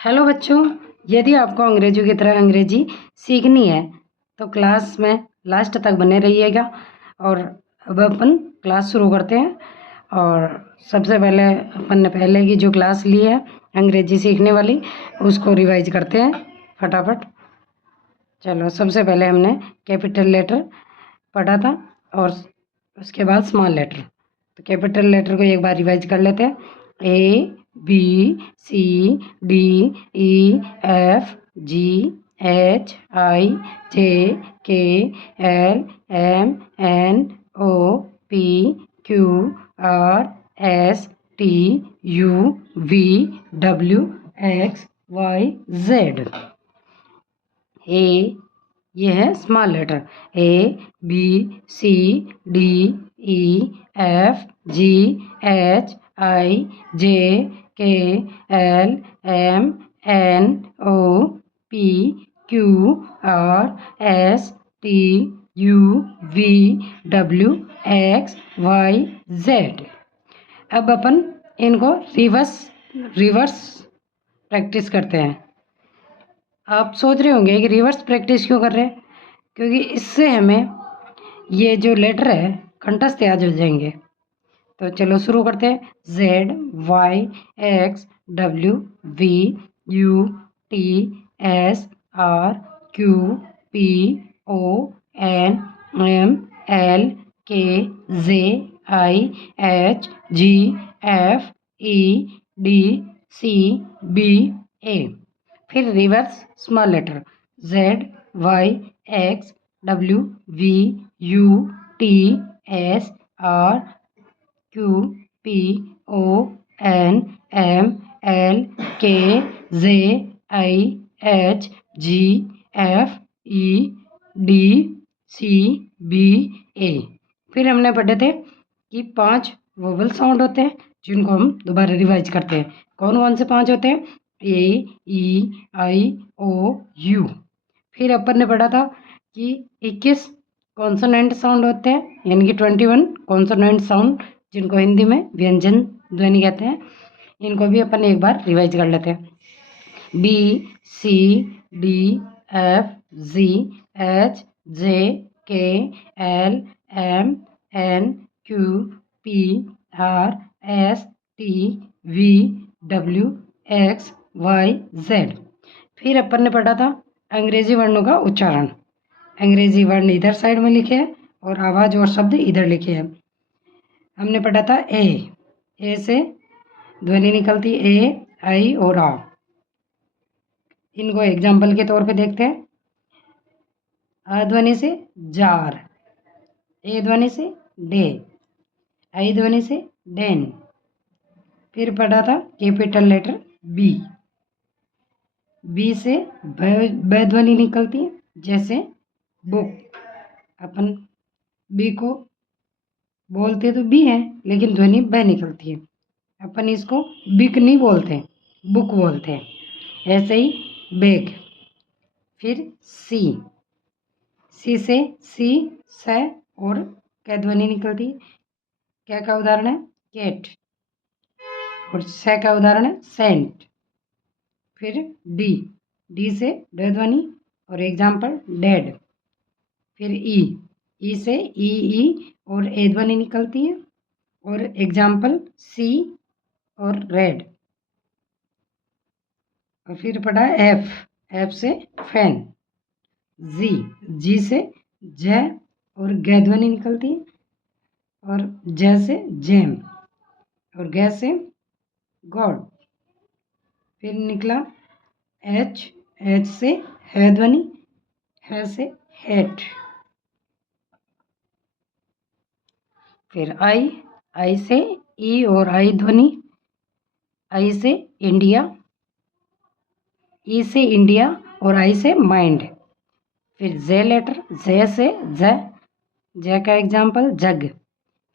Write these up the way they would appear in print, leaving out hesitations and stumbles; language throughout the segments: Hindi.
हेलो बच्चों, यदि आपको अंग्रेजों की तरह अंग्रेजी सीखनी है तो क्लास में लास्ट तक बने रहिएगा। और अब अपन क्लास शुरू करते हैं। और सबसे पहले अपन ने पहले की जो क्लास ली है अंग्रेजी सीखने वाली, उसको रिवाइज करते हैं फटाफट। चलो, सबसे पहले हमने कैपिटल लेटर पढ़ा था और उसके बाद स्मॉल लेटर। तो कैपिटल लेटर को एक बार रिवाइज कर लेते हैं। A B C D E F G H I J K L M N O P Q R S T U V W X Y Z. A, ये है small letter. A B C D E F G H I J K L M N O P Q R S T U V W X Y Z. अब अपन इनको रिवर्स प्रैक्टिस करते हैं। आप सोच रहे होंगे कि रिवर्स प्रैक्टिस क्यों कर रहे हैं, क्योंकि इससे हमें ये जो लेटर है कंठस्थ याद हो जाएंगे। तो चलो शुरू करते हैं। Z Y X W V U T S R Q P O N M L K J I H G F E D C B A. फिर reverse small letter Z Y X W V U T S R Q P O N M L K J I H G F E D C B A. फिर हमने पढ़े थे कि 5 वोवल साउंड होते हैं जिनको हम दोबारा रिवाइज करते हैं। कौन कौन से 5 होते हैं? ए ई आई ओ यू। फिर अपन ने पढ़ा था कि 21 कॉन्सोनेंट साउंड होते हैं, यानी कि 21 कॉन्सोनेंट साउंड जिनको हिंदी में व्यंजन ध्वनि कहते हैं। इनको भी अपन एक बार रिवाइज कर लेते हैं। B C D F G H J K L M N Q P R S T V W X Y Z. फिर अपन ने पढ़ा था अंग्रेजी वर्णों का उच्चारण। अंग्रेजी वर्ण इधर साइड में लिखे हैं और आवाज और शब्द इधर लिखे हैं। हमने पढ़ा था ए से ध्वनि निकलती ए आई और आ। इनको एग्जाम्पल के तौर पे देखते हैं। आ ध्वनि से जार, ए ध्वनि से डे, आई ध्वनि से डेन। फिर पढ़ा था कैपिटल लेटर बी। बी से ब ध्वनि निकलती है, जैसे बुक। अपन बी को बोलते तो बी है, लेकिन ध्वनि ब निकलती है। अपन इसको बिक नहीं बोलते, बुक बोलते हैं। ऐसे ही बैग। फिर सी से सी से और कै ध्वनि निकलती है। क्या का उदाहरण है? कैट। और से का उदाहरण है सेंट। फिर डी से ड ध्वनि और एग्जाम्पल डेड। फिर ई से ई और ए ध्वनि निकलती है और एग्जाम्पल सी और रेड। और फिर पढ़ा एफ से फैन। जी से ज और ग ध्वनि निकलती है और ज से जैम और ग से गॉड। फिर निकला एच से है ध्वनि, है से हेट। फिर आई से ई और आई ध्वनि, आई से इंडिया, ई से इंडिया और आई से माइंड। फिर जे लेटर, जे से ज का एग्जाम्पल जग।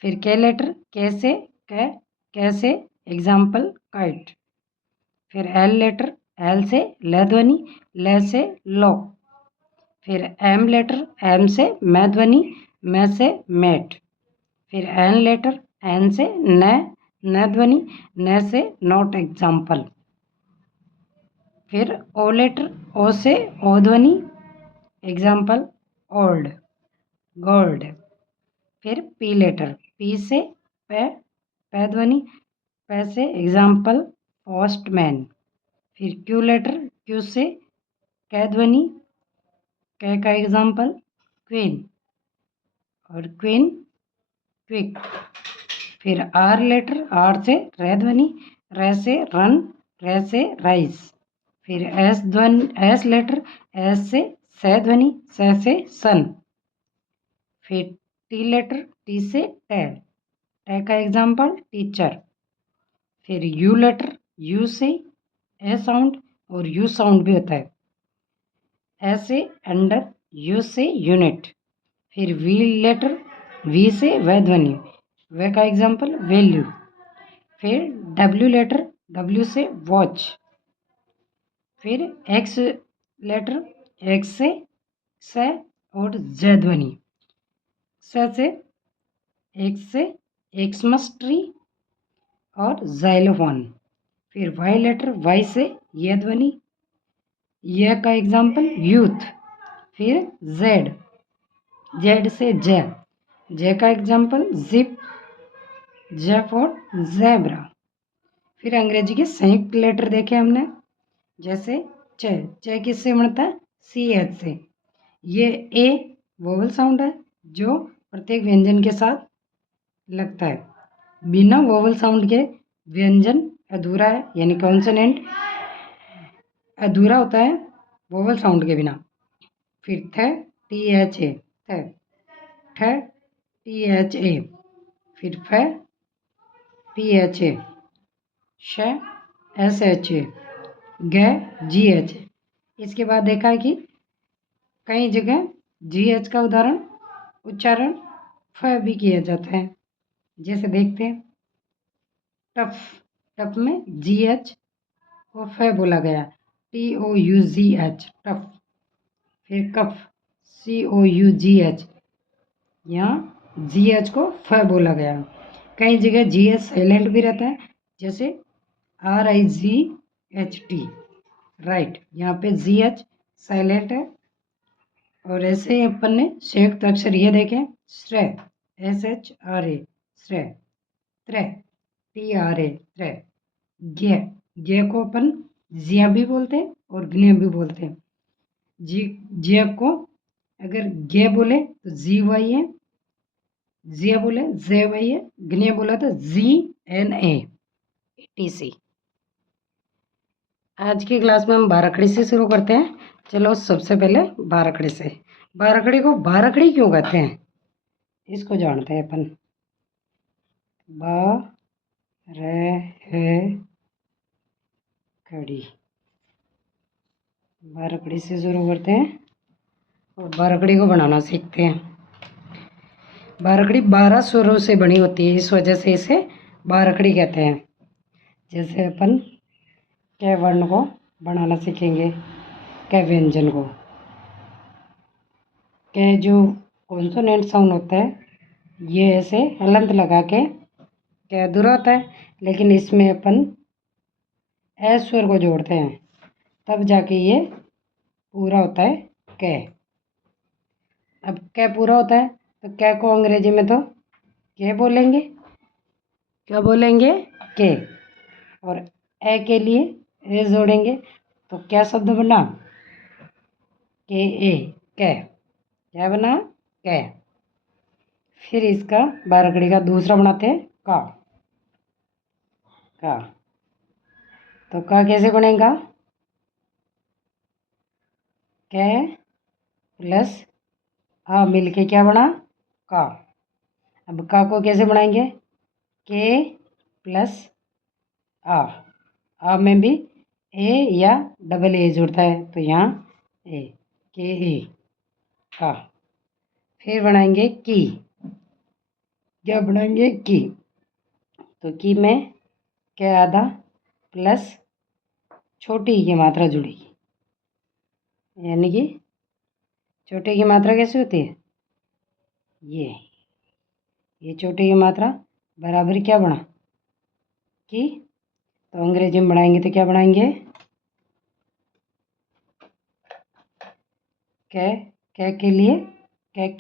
फिर के लेटर, के से कै से एग्जाम्पल काइट। फिर एल लेटर, एल से ल ध्वनि, ल से लॉक। फिर एम लेटर, एम से मैं ध्वनि, मैं से मैट। फिर एन लेटर, एन से न ध्वनि, न से नॉट एग्जाम्पल। फिर ओ लेटर, ओ से ओ ध्वनि, एग्जाम्पल ओल्ड, गोल्ड। फिर पी लेटर, पी से पे ध्वनि, पे से एग्जाम्पल पोस्टमैन। फिर क्यू लेटर, क्यू से कै ध्वनि, कै का एग्जाम्पल क्वीन, और क्वीन क्विक। फिर आर लेटर, आर से रे ध्वनि, रे से रन, रे से राइस। फिर एस ध्वनि, एस लेटर, एस से ध्वनि, से सन। फिर टी लेटर, टी से टे, टे का एग्जाम्पल टीचर। फिर यू लेटर, यू से ए साउंड, और यू साउंड भी होता है, ए से अंडर, यू से यूनिट। फिर वी लेटर, वी से वे ध्वनि, वे का एग्जाम्पल वैल्यू। फिर डब्ल्यू लेटर, डब्ल्यू से वॉच। फिर एक्स लेटर, एक्स से और जे ध्वनि, से एक्समस ट्री और जाइलोफोन। फिर वाई लेटर, वाई से ये ध्वनि, यह का एग्जाम्पल यूथ। फिर जेड, जेड से जे, जे का example zip, J for zebra. फिर अंग्रेजी के संयुक्त लेटर देखे हमने, जैसे चे किससे बनता है, सी एच से। ये ए वोवल साउंड है जो प्रत्येक व्यंजन के साथ लगता है। बिना वोवल साउंड के व्यंजन अधूरा है, यानी कॉन्सोनेंट अधूरा होता है वोवल साउंड के बिना। फिर थ, टी एच ए, ठ, टी एच ए। फिर फ, पी एच ए, श, एस एच ए, ग, जी एच ए। इसके बाद देखा है कि कई जगह जी एच का उच्चारण फ भी किया जाता है। जैसे देखते हैं टफ, टफ में जी एच को फ बोला गया, T O U G H, tough. फिर कफ, सी ओ यू जी एच, यहाँ जी एच को फ बोला गया। कई जगह जी एच साइलेंट भी रहता है, जैसे are I ji H T, right, यहाँ पे जी एच साइलेंट है। और ऐसे ही अपन ने संयुक्त अक्षर ये देखें, श्रेय, एस एच आर ए, श्रेय। त्रे, टी आर ए, त्रे। ज्ञ, ज्ञ को अपन ज्या भी बोलते हैं और ज्ञ भी बोलते हैं। जी, ज्ञ को अगर ज्ञ बोले तो जी वाई है, ज्या बोले जे वाई है, ज्ञ बोला तो G N A T C. आज की क्लास में हम बारकड़ी से शुरू करते हैं। चलो सबसे पहले बारकड़ी से। बारकड़ी को बारकड़ी क्यों कहते हैं, इसको जानते हैं अपन। बा रे है कड़ी, बारकड़ी से शुरू करते हैं और बारकड़ी को बनाना सीखते हैं। बारकड़ी 12 स्वरों से बनी होती है, इस वजह से इसे बारकड़ी कहते हैं। जैसे अपन क वर्ण को बनाना सीखेंगे, क व्यंजन को, क जो कॉन्सोनेंट साउंड होता है, ये ऐसे हलंत लगा के क अधूरा होता है, लेकिन इसमें अपन ए स्वर को जोड़ते हैं, तब जाके ये पूरा होता है क। अब क पूरा होता है तो क को अंग्रेजी में तो के बोलेंगे, क्या बोलेंगे, के। और ए के लिए ए जोड़ेंगे तो क्या शब्द बना, के ए, कै, क्या बना, कै। फिर इसका बारकड़ी का दूसरा बनाते हैं का, का। तो का कैसे बनेगा, कै प्लस आ मिलके क्या बना, का। अब का को कैसे बनाएंगे, के प्लस आ में भी ए या डबल ए जुड़ता है, तो यहाँ ए, के ए, का। फिर बनाएंगे की, क्या बनाएंगे, की। तो की में क्या आधा प्लस छोटी की मात्रा जुड़ेगी, यानी कि छोटे की मात्रा कैसे होती है, ये छोटे की मात्रा बराबर क्या बना, की। तो अंग्रेजी में बढ़ाएंगे तो क्या बढ़ाएंगे, कै के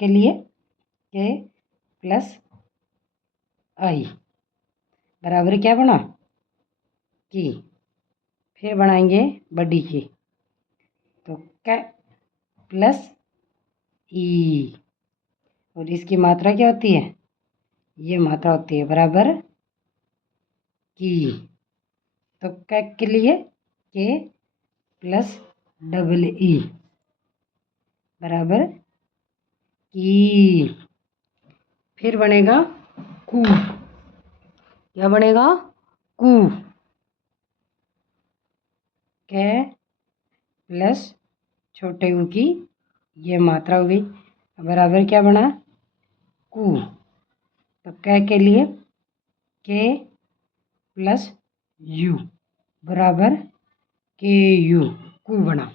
लिए के प्लस आई बराबर क्या बना की। फिर बनाएंगे बड़ी की, तो कै प्लस ई, और इसकी मात्रा क्या होती है, ये मात्रा होती है बराबर की। तो कै के लिए के प्लस डबल ई बराबर की। फिर बनेगा कू, क्या बनेगा कू, कै प्लस छोटे ऊ की ये मात्रा हो गई बराबर क्या बना कू। तो कै के लिए के प्लस यू बराबर के यू, कू बना।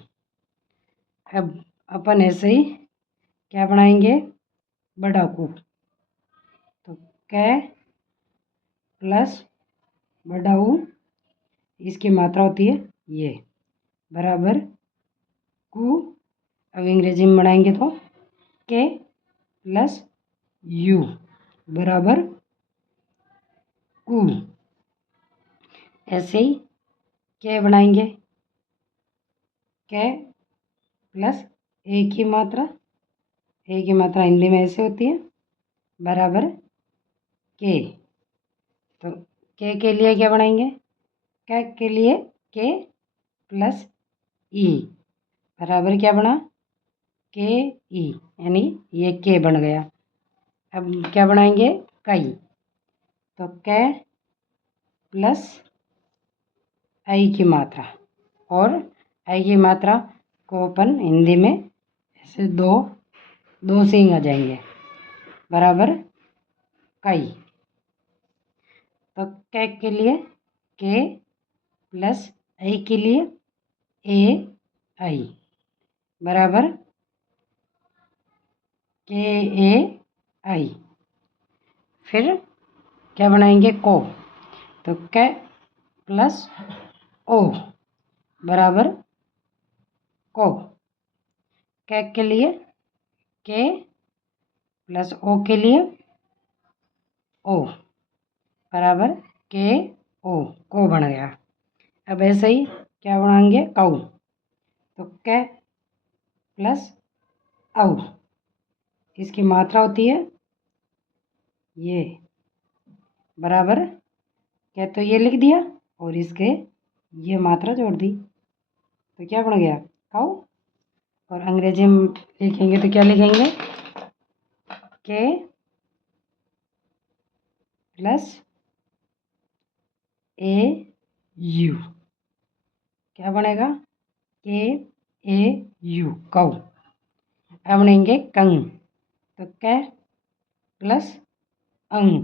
अब अपन ऐसे ही क्या बनाएंगे बड़ा कू, तो कै प्लस बड़ा ऊ, इसकी मात्रा होती है ये बराबर कू। अब अंग्रेजी में बनाएंगे तो के प्लस यू बराबर कू। ऐसे ही के बनाएंगे, के प्लस ए की मात्रा, ए की मात्रा हिंदी में ऐसे होती है बराबर के। तो के लिए क्या बनाएंगे, कै के लिए के प्लस ई बराबर क्या बना के ई, यानी ये के बन गया। अब क्या बनाएंगे कई, तो कै प्लस आई की मात्रा, और आई की मात्रा को अपन हिंदी में ऐसे दो सिंग आ जाएंगे बराबर कई। तो कै के लिए के प्लस आई के लिए ए आई बराबर के ए आई। फिर क्या बनाएंगे को, तो कै प्लस ओ बराबर को। कै के लिए के प्लस ओ के लिए ओ बराबर के ओ, को बन गया। अब ऐसे ही क्या बनाएंगे काऊ, तो कै प्लस औ, इसकी मात्रा होती है ये बराबर क्या, तो ये लिख दिया और इसके ये मात्रा जोड़ दी, तो क्या बन गया काऊ। और अंग्रेजी में लिखेंगे तो क्या लिखेंगे के प्लस ए यू, क्या बनेगा के ए यू काऊ। अब बनेंगे कंग, तो कै प्लस अंग,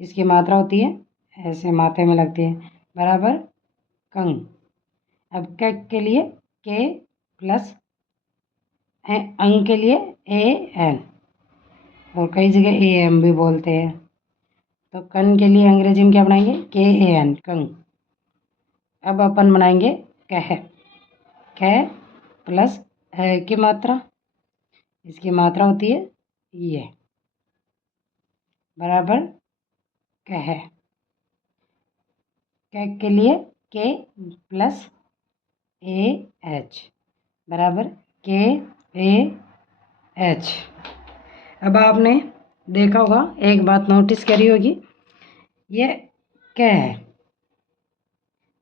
इसकी मात्रा होती है ऐसे माथे में लगती है बराबर कंग। अब कै के लिए के प्लस अंग के लिए ए एन, और कई जगह ए एम भी बोलते हैं। तो कन के लिए अंग्रेजी में क्या बनाएंगे के ए एन कंग। अब अपन बनाएंगे कह, कै प्लस है की मात्रा, इसकी मात्रा होती है ये बराबर कह। कै के लिए के प्लस ए एच बराबर के ए एच। अब आपने देखा होगा, एक बात नोटिस करी होगी, ये क्या है,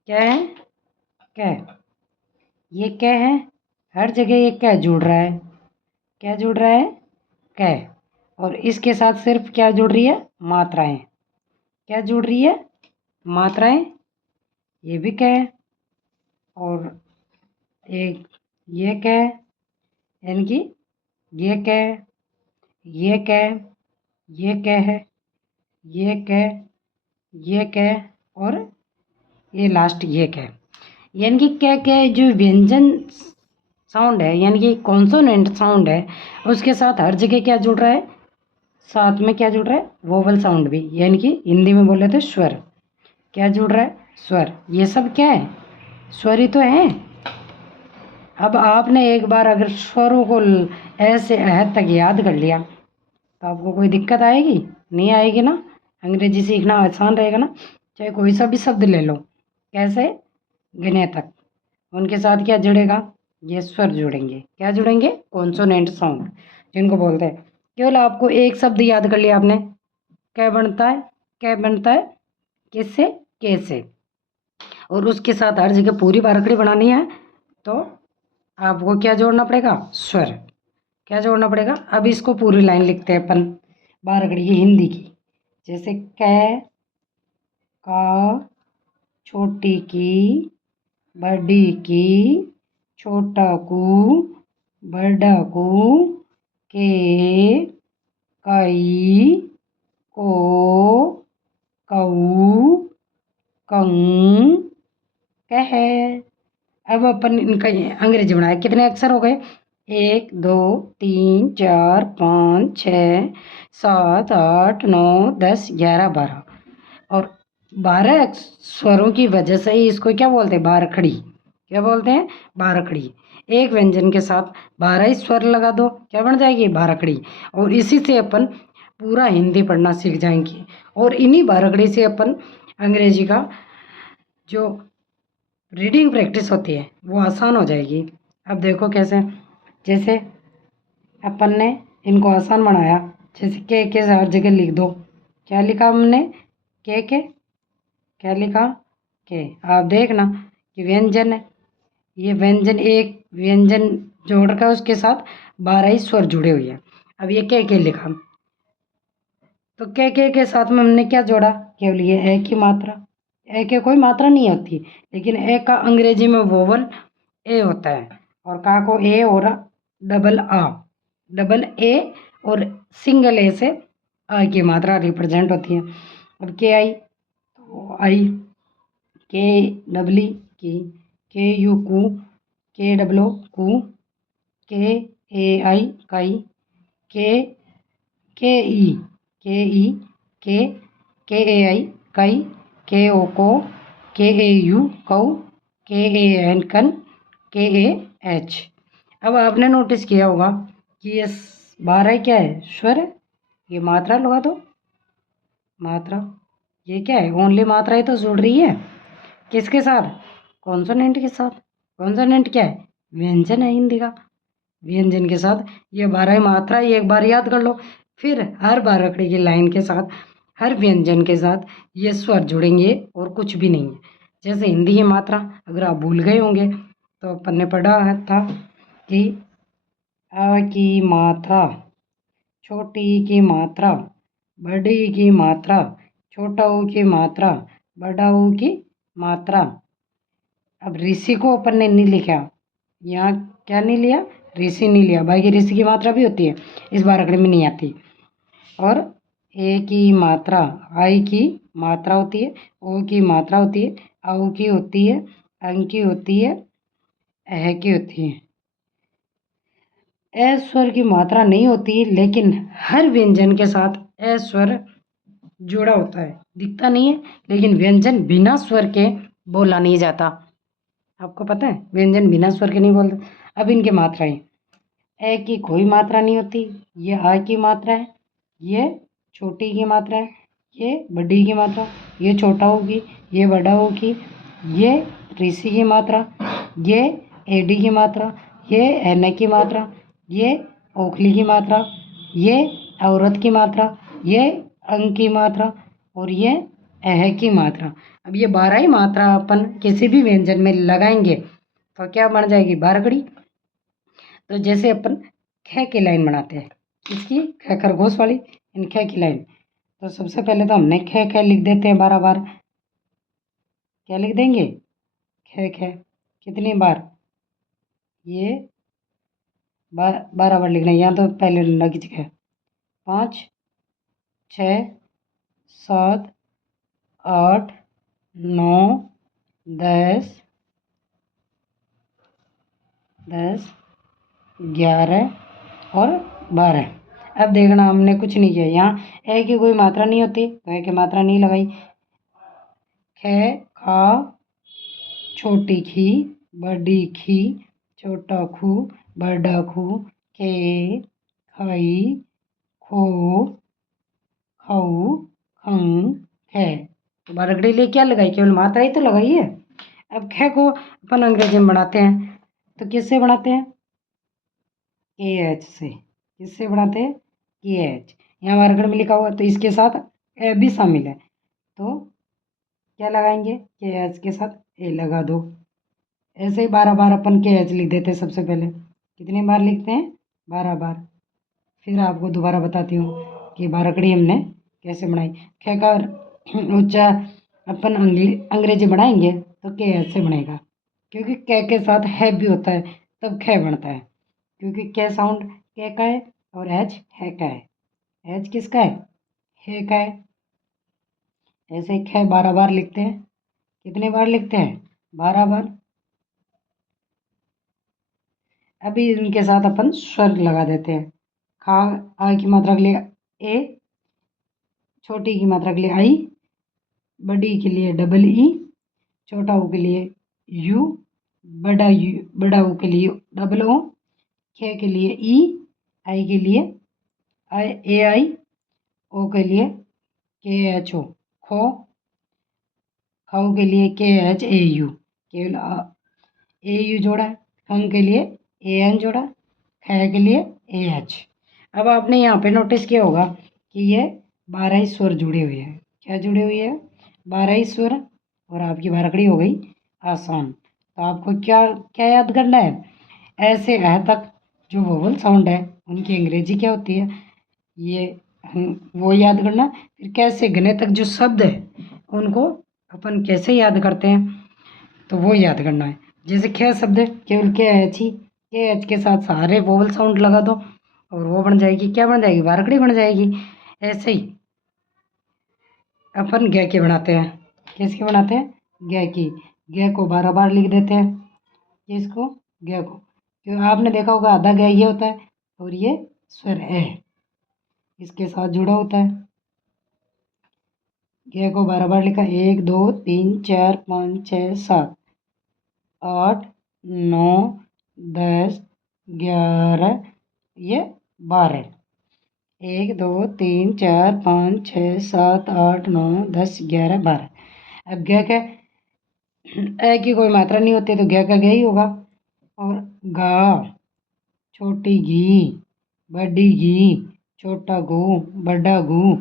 क्या है क्या, ये क्या है, हर जगह ये क्या जुड़ रहा है, क्या जुड़ रहा है क्या, और इसके साथ सिर्फ क्या जुड़ रही है मात्राएं, क्या जुड़ रही है मात्राएं, ये भी क्या है, और एक ये क्या है, यानी कि ये क्या है, ये क्या है, ये क्या है, ये क्या है, ये क्या है, और ये लास्ट ये क्या है। यानी कि क्या क्या है, जो व्यंजन साउंड है यानी कि कॉन्सोनेंट साउंड है, उसके साथ हर जगह क्या जुड़ रहा है, साथ में क्या जुड़ रहा है वोवल साउंड भी, यानी कि हिंदी में बोले तो स्वर, क्या जुड़ रहा है स्वर। ये सब क्या है स्वर ही तो है। अब आपने एक बार अगर स्वरों को ऐसे अहद तक याद कर लिया तो आपको कोई दिक्कत आएगी? नहीं आएगी ना। अंग्रेजी सीखना आसान रहेगा ना। चाहे कोई सा भी शब्द ले लो, कैसे गिने तक, उनके साथ क्या जुड़ेगा? ये स्वर जुड़ेंगे। क्या जुड़ेंगे? कॉन्सोनेंट साउंड जिनको बोलते हैं। केवल आपको एक शब्द याद कर लिया आपने, क्या बनता है? क्या बनता है? किससे? कैसे। और उसके साथ हर जगह पूरी बारकड़ी बनानी है तो आपको क्या जोड़ना पड़ेगा? स्वर। क्या जोड़ना पड़ेगा? अब इसको पूरी लाइन लिखते हैं अपन बारकड़ी की हिंदी की। जैसे कै, का, छोटी की, बड़ी की, छोटा कू, बड़ा कू, के, कई, को, कऊ, कं, कह। अब अपन इनका अंग्रेजी बनाया। कितने अक्षर हो गए? 1 2 3 4 5 6 7 8 9 10 11 12। और 12 स्वरों की वजह से ही इसको क्या बोलते हैं? बारखड़ी। क्या बोलते हैं? बारखड़ी। एक व्यंजन के साथ 12 ही स्वर लगा दो, क्या बन जाएगी? बारखड़ी। और इसी से अपन पूरा हिंदी पढ़ना सीख जाएंगे। और इन्हीं बारखड़ी से अपन अंग्रेजी का जो रीडिंग प्रैक्टिस होती है वो आसान हो जाएगी। अब देखो कैसे। जैसे अपन ने इनको आसान बनाया। जैसे के हर जगह लिख दो। क्या लिखा हमने? के क्या लिखा? के। आप देखना कि व्यंजन है, ये व्यंजन एक व्यंजन जोड़ कर उसके साथ 12 ही स्वर जुड़े हुए हैं। अब ये के लिखा तो के साथ में हमने क्या जोड़ा? केवल ये ए की मात्रा। ए के कोई मात्रा नहीं होती, लेकिन ए का अंग्रेजी में वोवल ए होता है और का को ए और डबल ए और सिंगल ए से आ की मात्रा रिप्रेजेंट होती है। अब के आई तो आई, के डबली की, के यू कू, के डब्लो कू, के ए आई काई, के ई के ई के ए आई कई, के ओ को, के ए यू कऊ, के ए एन कन, के ए एच। अब आपने नोटिस किया होगा कि ये 12 क्या है? स्वर है। ये मात्रा लगा दो, मात्रा। ये क्या है? ओनली मात्रा ही तो जुड़ रही है। किसके साथ? कॉन्सोनेंट के साथ। कॉन्सोनेंट क्या है? व्यंजन है हिंदी का। व्यंजन के साथ ये 12 मात्रा एक बार याद कर लो। फिर हर बारकड़ी की लाइन के साथ, हर व्यंजन के साथ ये स्वर जुड़ेंगे और कुछ भी नहीं है। जैसे हिंदी की मात्रा अगर आप भूल गए होंगे तो अपन ने पढ़ा था कि अ की मात्रा, छोटी की मात्रा, बड़ी की मात्रा, छोटा ऊ की मात्रा, बड़ा ऊ की मात्रा। अब ऋषि को अपन ने नहीं लिखा, यहाँ क्या नहीं लिया? ऋषि नहीं लिया। बाकी ऋषि की मात्रा भी होती है, इस बारकड़ी में नहीं आती। और ए की मात्रा, आई की मात्रा होती है, ओ की मात्रा होती है, औ की होती है, अंग की होती है, अह की होती है। ए स्वर की मात्रा नहीं होती, लेकिन हर व्यंजन के साथ ए स्वर जुड़ा होता है। दिखता नहीं है, लेकिन व्यंजन बिना स्वर के बोला नहीं जाता। आपको पता है व्यंजन बिना स्वर के नहीं बोलते। अब इनके मात्राएं, ए की कोई मात्रा नहीं होती, ये आ की मात्रा है, ये छोटी की मात्रा है, ये बड़ी की मात्रा, ये छोटा होगी, ये बड़ा होगी, ये ऋषि की मात्रा, ये एडी की मात्रा, ये एन की मात्रा, ये ओखली की मात्रा, ये औरत की मात्रा, ये अंग की मात्रा और ये अह की मात्रा। अब ये 12 ही मात्रा अपन किसी भी व्यंजन में लगाएंगे तो क्या बन जाएगी? बारकड़ी। तो जैसे अपन ख की लाइन बनाते हैं, इसकी ख खरगोश वाली, इन ख की लाइन। तो सबसे पहले तो हमने ख ख लिख देते हैं 12 बार। क्या लिख देंगे? ख ख। कितनी बार? ये 12 बार लिखना है। यहाँ तो पहले लग गया 5 6 7 8 9 10 11 और 12। अब देखना हमने कुछ नहीं किया। यहाँ ए की कोई मात्रा नहीं होती तो ए की मात्रा नहीं लगाई। ख खा, छोटी खी, बड़ी खी, छोटा खू, बड़ा खू, खे, खाई, खो, खाऊ, खंग, खे। तो बारगड़ी लिए क्या लगाई, केवल मात्रा ही तो लगाई है। अब खे को अपन अंग्रेजी में बढ़ाते हैं, तो किससे बढ़ाते हैं, के एच से। किससे बढ़ाते हैं, के एच। यहाँ बारगड़ में लिखा हुआ तो इसके साथ ए भी शामिल है, तो क्या लगाएंगे, के एच के साथ ए लगा दो। ऐसे ही 12 बार अपन के एच लिख देते हैं। सबसे पहले कितनी बार लिखते हैं, 12 बार। फिर आपको दोबारा बताती हूँ कि बारकड़ी हमने कैसे बनाई। खे का उच्चार अपन अंग्रेजी बनाएंगे तो के एच से बनेगा, क्योंकि कै के साथ है भी होता है तब खे बनता है, क्योंकि कै साउंड के का है और एच है का है। एच किसका है का है। ऐसे ही खे 12 बार लिखते हैं। कितने बार लिखते हैं, 12 बार। अभी इनके साथ अपन स्वर लगा देते हैं। खा, आ की मात्रा के लिए ए, छोटी की मात्रा के लिए आई, बड़ी के लिए डबल ई, छोटा ऊ के लिए यू, बड़ा ऊ के लिए डबल ओ, खे के लिए ई, आई के लिए ए आई, ओ के लिए के एच ओ, खो, खाऊ के लिए के एच ए यू, केवल ए यू जोड़ा है। खंग के लिए ए एन जोड़ा, खे के लिए ए एच। अब आपने यहाँ पे नोटिस किया होगा कि ये 12 ही स्वर जुड़े हुए हैं। क्या जुड़े हुए हैं, 12 ही स्वर, और आपकी बारकड़ी हो गई आसान। तो आपको क्या क्या याद करना है, ऐसे अह तक जो वोवल साउंड है उनकी अंग्रेजी क्या होती है, ये वो याद करना। फिर कैसे गने तक जो शब्द है उनको अपन कैसे याद करते हैं, तो वो याद करना है। जैसे खे शब्द है, केवल के एच ही, के एच के साथ सारे वोवल साउंड लगा दो और वो बन जाएगी, क्या बन जाएगी, बारकड़ी बन जाएगी। ऐसे ही अपन गे के बनाते हैं। किसके बनाते हैं, गे की। गे को 12 बार लिख देते हैं। किसको, गे को। क्यों, आपने देखा होगा आधा गे ये होता है और ये स्वर ए इसके साथ जुड़ा होता है। गे को 12 बार लिखा, 1 2 3 4 5 6 7 8 9 10 11, ये 12। 1 2 3 4 5 6 7 8 9 10 11 12। अब ग का ए की कोई मात्रा नहीं होती तो ग का ग ही होगा। और गा, छोटी घी, बड़ी घी, छोटा गू, बड़ा गू,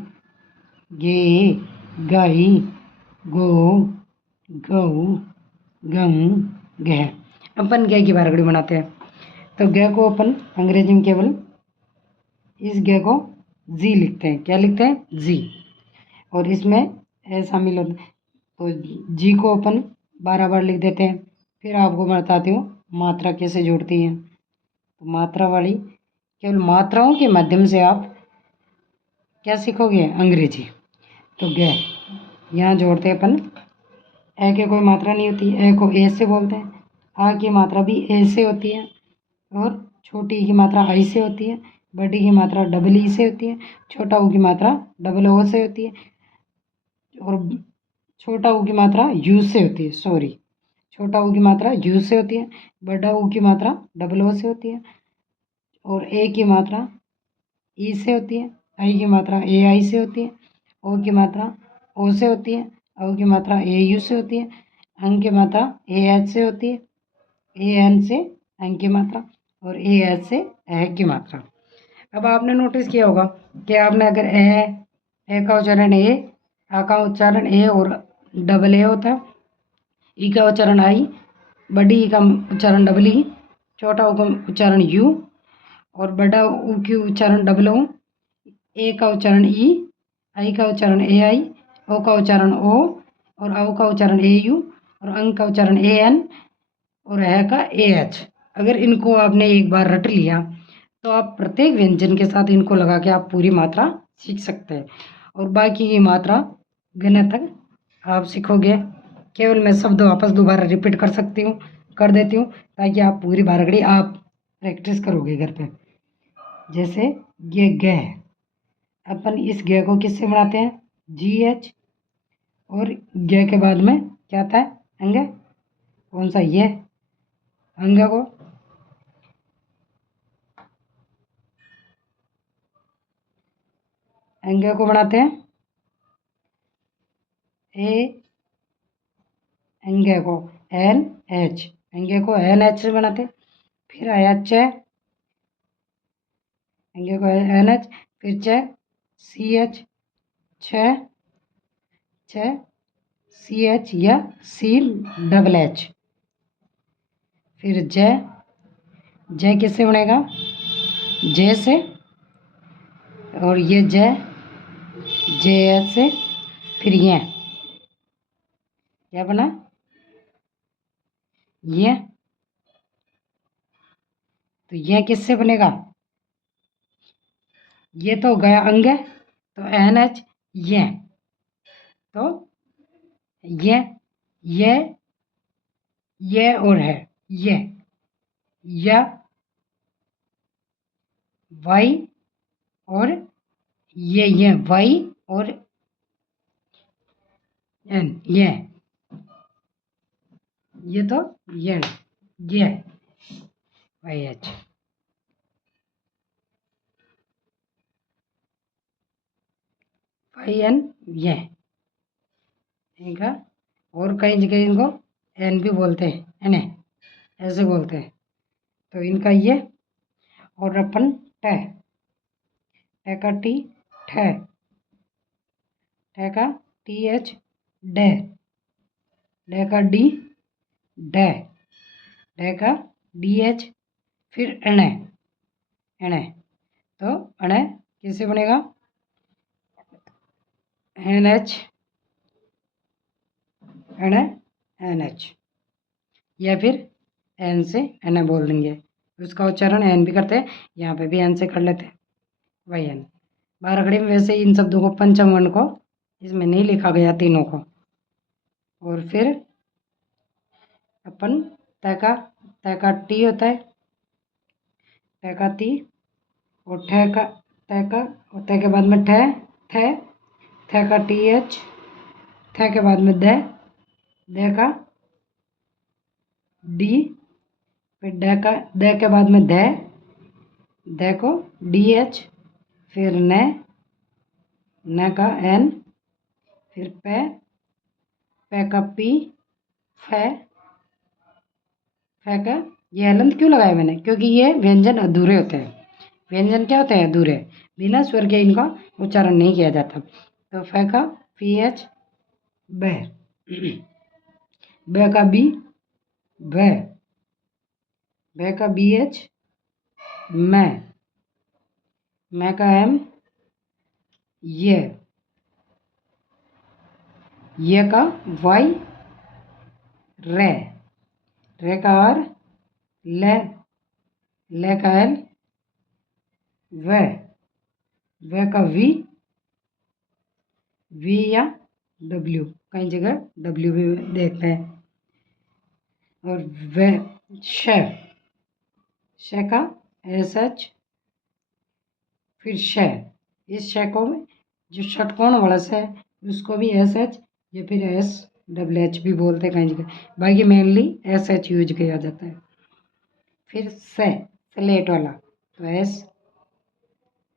गे, गाई, गो, गऊ, गंग, गह। अपन ग की बारगड़ी बनाते हैं, तो ग को अपन अंग्रेजी में केवल इस ग को जी लिखते हैं। क्या लिखते हैं, जी, और इसमें ए शामिल होता है, तो जी को अपन 12 बार लिख देते हैं। फिर आपको मैं बताती हूँ मात्रा कैसे जोड़ती हैं। तो मात्रा वाली, केवल मात्राओं के माध्यम से आप क्या सीखोगे, अंग्रेजी। तो ग यहाँ जोड़ते हैं अपन, ए के कोई मात्रा नहीं होती, ए को ए से बोलते हैं। आ की मात्रा भी ए से होती है, और छोटी की मात्रा आई से होती है, बड़ी की मात्रा डबल ई से होती है, छोटा ऊ की मात्रा डबल ओ से होती है, और छोटा ऊ की मात्रा यू से होती है। सॉरी, छोटा ऊ की मात्रा यू से होती है, बड़ा ऊ की मात्रा डबल ओ से होती है, और ए की मात्रा ई से होती है, आई की मात्रा ए आई से होती है, ओ की मात्रा ओ से होती है, औ की मात्रा ए यू से होती है, अंग की मात्रा ए एच से होती है, ए एन से अंग की मात्रा, और ए एच से ए की मात्रा। अब आपने नोटिस किया होगा कि आपने अगर ए का उच्चारण ए, आ का उच्चारण ए और डबल ए होता है, ई का उच्चारण आई, बड़ी ई का उच्चारण डबल ई, छोटा ऊ का उच्चारण यू, और बड़ा ऊ की उच्चारण डबल ओ, ए का उच्चारण ई, आई का उच्चारण ए आई, ओ का उच्चारण ओ, और औ का उच्चारण ए यू, और अंग का उच्चारण ए एन, और है का ए एच। अगर इनको आपने एक बार रट लिया तो आप प्रत्येक व्यंजन के साथ इनको लगा के आप पूरी मात्रा सीख सकते हैं, और बाकी की मात्रा गिने तक आप सीखोगे। केवल मैं शब्द वापस दोबारा रिपीट कर देती हूँ ताकि आप पूरी बारगड़ी आप प्रैक्टिस करोगे घर पे। जैसे ये ग है, अपन इस ग को किससे बनाते हैं, जी एच, और ग के बाद में क्या आता है, अंग, कौन सा, ये अंग को एंगे को बनाते हैं ए, एंगे को एन एच, एंगे को एन एच से बनाते हैं। फिर आया च, एंगे को एन एच, फिर च सी एच, छ छ सी एच या सी डबल एच। फिर जय, जय किससे बनेगा, जे से, और ये जय जे एच से। फिर ये क्या बना, ये, तो ये किससे बनेगा, ये तो गया अंग है, तो एन एच ये, तो ये और है ये, या वाई, और ये वाई और एन, ये तो ये वाई एच। वाई एन ये इनका, और कई जगह इनको एन भी बोलते हैं, एन ऐसे बोलते हैं। तो इनका ये, और अपन ट, ट का टी ठ, ठ का टी एच ड, ड का डी ड, ड का डी एच, फिर अण, अण, तो अण कैसे बनेगा, एन एच, अण एन एच, या फिर एन से एन बोल देंगे, उसका उच्चारण एन भी करते हैं, यहाँ पे भी एन से कर लेते हैं, वही एन। बारहगढ़ी में वैसे इन शब्दों को पंचम वर्ण को इसमें नहीं लिखा गया तीनों को। और फिर अपन तय का टी होता है, तय का ती, और तय का, और तय के बाद में ठ, थ का टी एच, थ के बाद में द का डी, फिर द के बाद में द को डी एच, फिर न का एन, फिर प का पी, फ का, ये हलंत क्यों लगाया मैंने, क्योंकि ये व्यंजन अधूरे होते हैं। व्यंजन क्या होते हैं, अधूरे, बिना स्वर के इनका उच्चारण नहीं किया जाता। तो फ का पी एच ब, ब का बी ब, ब का बी एच मैं का एम ये का वाई रे का आर, ले का एल, व का वी या डब्ल्यू, कई जगह डब्ल्यू भी देखते हैं। और व श का एस एच, फिर श, इस श को जो षटकोण वाला श है उसको भी एस एच या फिर एस डबल एच भी बोलते हैं कई जगह, बाकी मेनली एस एच यूज किया जाता है। फिर स्लेट वाला, तो एस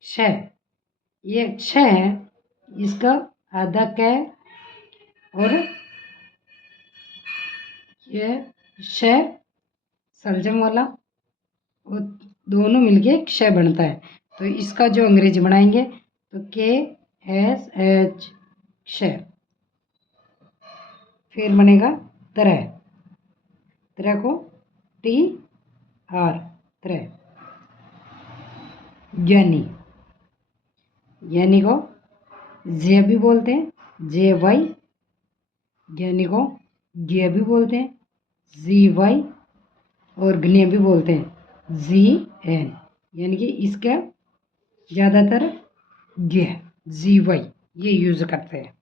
श, ये श है, इसका आधा क, और ये श सलजम वाला, वो दोनों मिलके क्ष बनता है। तो इसका जो अंग्रेजी बनाएंगे तो के एस एच क्ष। फिर बनेगा तरह, तरह को टी आर, तरह। ज्ञानी, ज्ञानी को जे भी बोलते हैं, जे वाई, ज्ञानी को ज्ञ भी बोलते हैं, जी वाई, और ज्ञ भी बोलते हैं, जी एन, यानी कि इसका ज़्यादातर ज्ञ, जी वाई ये यूज़ करते हैं।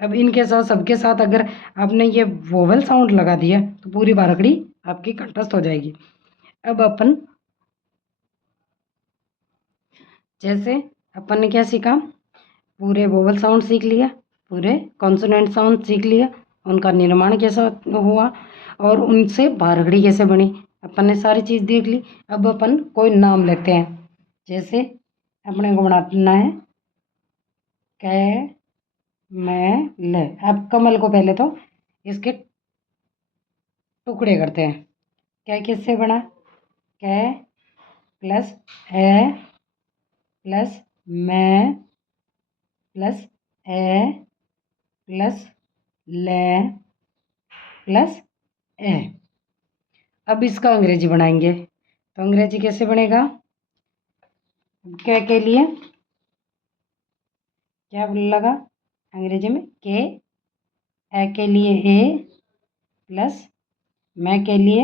अब इनके साथ सबके साथ अगर आपने ये वोवल साउंड लगा दिया तो पूरी बारहगढ़ी आपकी कंठस्थ हो जाएगी। अब अपन जैसे अपन ने क्या सीखा, पूरे वोवल साउंड सीख लिया, पूरे कॉन्सोनेंट साउंड सीख लिया, उनका निर्माण कैसा हुआ और उनसे बारहगढ़ी कैसे बनी, अपन ने सारी चीज़ देख ली। अब अपन कोई नाम लेते हैं, जैसे अपने को बनाना है कै मैं ल। अब कमल को पहले तो इसके टुकड़े करते हैं। कै किससे बना? कै प्लस ए प्लस मैं प्लस ए प्लस ले प्लस ए। अब इसका अंग्रेजी बनाएंगे, तो अंग्रेजी कैसे बनेगा? कै के लिए क्या लगा अंग्रेजी में? के। ए के लिए ए प्लस मैं के लिए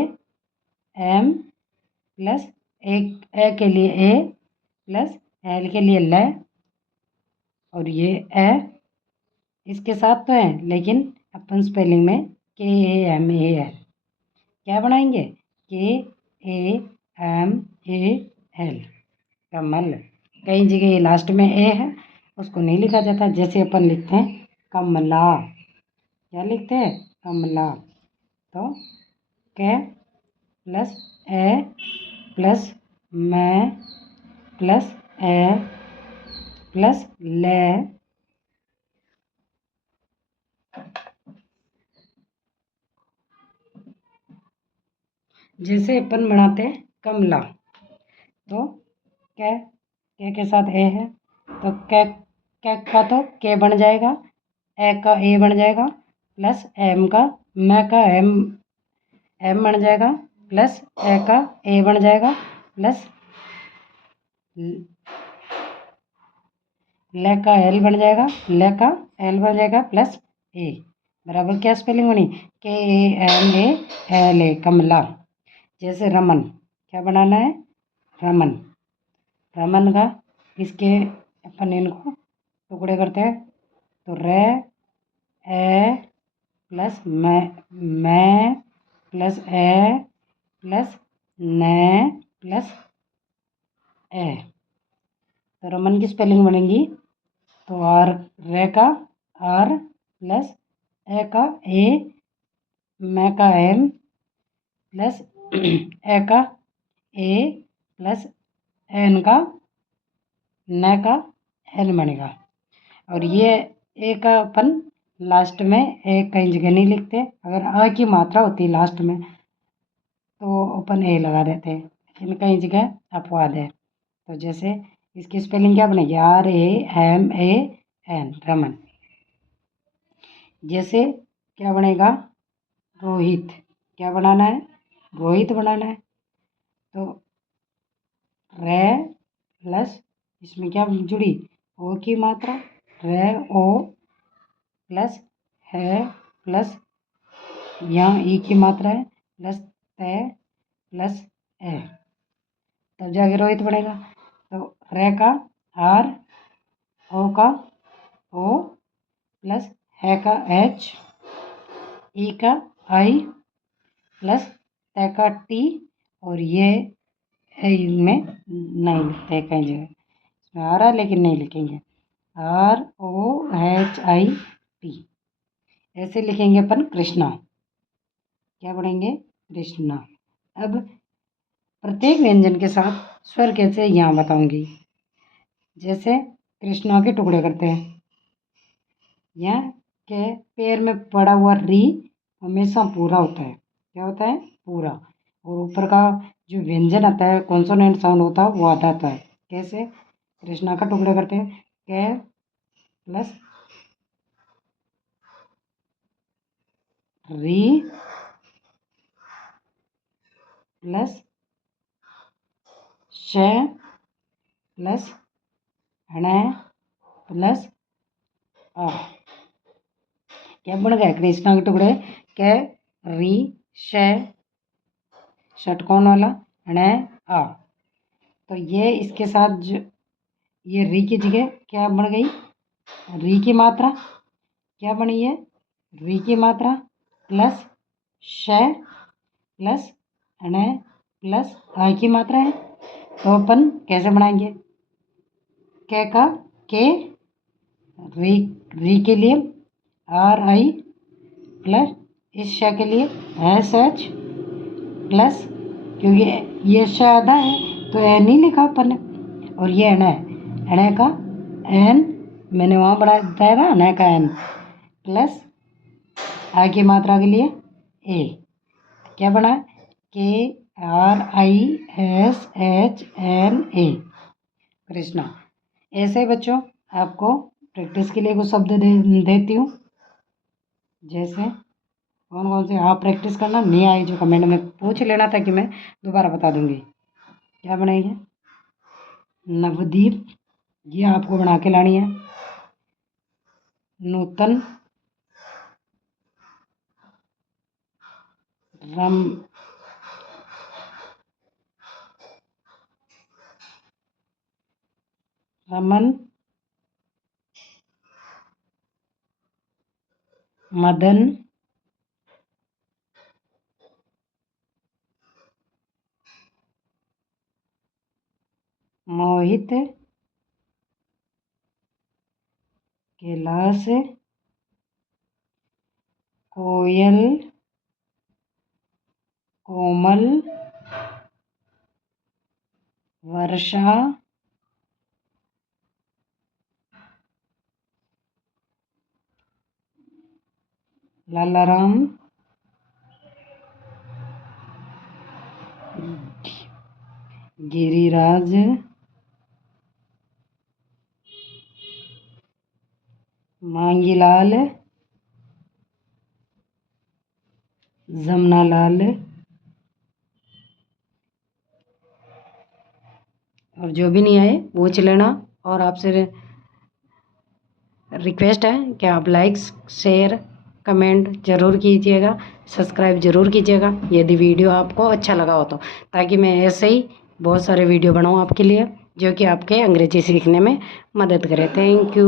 एम प्लस ए के लिए ए प्लस एल के लिए ल। और ये ए इसके साथ तो है, लेकिन अपन स्पेलिंग में के ए एम ए एल क्या बनाएंगे? के ए एम ए एल कमल। कई जगह ये लास्ट में ए है, उसको नहीं लिखा जाता। जैसे अपन लिखते हैं कमला, क्या लिखते हैं? कमला। तो के प्लस ए प्लस मैं प्लस ए प्लस ले जैसे अपन बनाते हैं कमला, तो कै के साथ ए है, तो कै का तो के बन जाएगा, ए का ए बन जाएगा प्लस एम का मैं का एम बन जाएगा प्लस ए का ए बन जाएगा प्लस ले का एल बन जाएगा, ले का एल बन जाएगा प्लस ए बराबर क्या स्पेलिंग बनी? के ए एम ए एल ए कमला। जैसे रमन, क्या बनाना है? रमन। रमन का इसके अपन इनको टुकड़े करते हैं, तो रे ए प्लस मैं प्लस ए प्लस ने प्लस ए। तो रमन की स्पेलिंग बनेगी, तो आर रे का आर प्लस ए का ए मैं का एम प्लस ए का ए प्लस एन का न का एन बनेगा। और ये ए का अपन लास्ट में ए कई जगह नहीं लिखते, अगर आ की मात्रा होती लास्ट में तो अपन ए लगा देते हैं, लेकिन कई जगह अपवाद है। तो जैसे इसकी स्पेलिंग क्या बनेगी? R A M A N Raman. जैसे क्या बनेगा? रोहित। क्या बनाना है? रोहित बनाना है, तो रे प्लस इसमें क्या जुड़ी? ओ की मात्रा, रे ओ प्लस है प्लस यहाँ ई की मात्रा है प्लस ते प्लस ए, तब जाके रोहित बनेगा। तो रे का आर, ओ का ओ प्लस है का एच, ई का आई प्लस ते का टी। और ये में नहीं लिखते कई जगह, इसमें आ रहा है लेकिन नहीं लिखेंगे, R O H I T ऐसे लिखेंगे अपन कृष्णा। क्या पढ़ेंगे? कृष्णा। अब प्रत्येक व्यंजन के साथ स्वर कैसे यहाँ बताऊंगी। जैसे कृष्णा के टुकड़े करते हैं, यहाँ के पैर में पड़ा हुआ री हमेशा पूरा होता है। क्या होता है? पूरा। और ऊपर का जो व्यंजन आता है, कॉन्सोनेंट साउंड होता है, वो आधा आता है। कैसे? कृष्णा का टुकड़े करते हैं, के प्लस री प्लस श प्लस हण प्लस आ। क्या बन गया? कृष्णा के टुकड़े के री श षटकोण वाला हण आ। तो ये इसके साथ जो ये री की जगह क्या बन गई? री की मात्रा क्या बनी है? री की मात्रा प्लस श प्लस हण प्लस आई की मात्रा है। तो अपन कैसे बनाएंगे? के का के री के लिए आर आई प्लस इस श के लिए एस एच प्लस, क्योंकि ये श आधा है तो एन ही लिखा अपन ने, और ये एन है, एन का एन मैंने वहाँ बताया था न का एन प्लस आई की मात्रा के लिए ए, क्या बना KRISHNA कृष्णा। ऐसे बच्चों आपको प्रैक्टिस के लिए कुछ शब्द देती हूँ, जैसे कौन कौन से आप प्रैक्टिस करना, नहीं आई जो कमेंट में पूछ लेना था कि मैं दोबारा बता दूंगी। क्या बनाएंगे? नवदीप, ये आपको बना के लानी है। नूतन, रम रमन, मदन, मोहित, कैलाश, कोयल, कोमल, वर्षा, लालाराम, गिरिराज, मांगीलाल, जमनालाल, और जो भी नहीं आए पूछ लेना। और आपसे रिक्वेस्ट है कि आप लाइक्स शेयर कमेंट ज़रूर कीजिएगा, सब्सक्राइब ज़रूर कीजिएगा यदि वीडियो आपको अच्छा लगा हो तो, ताकि मैं ऐसे ही बहुत सारे वीडियो बनाऊँ आपके लिए जो कि आपके अंग्रेजी सीखने में मदद करे। Thank you.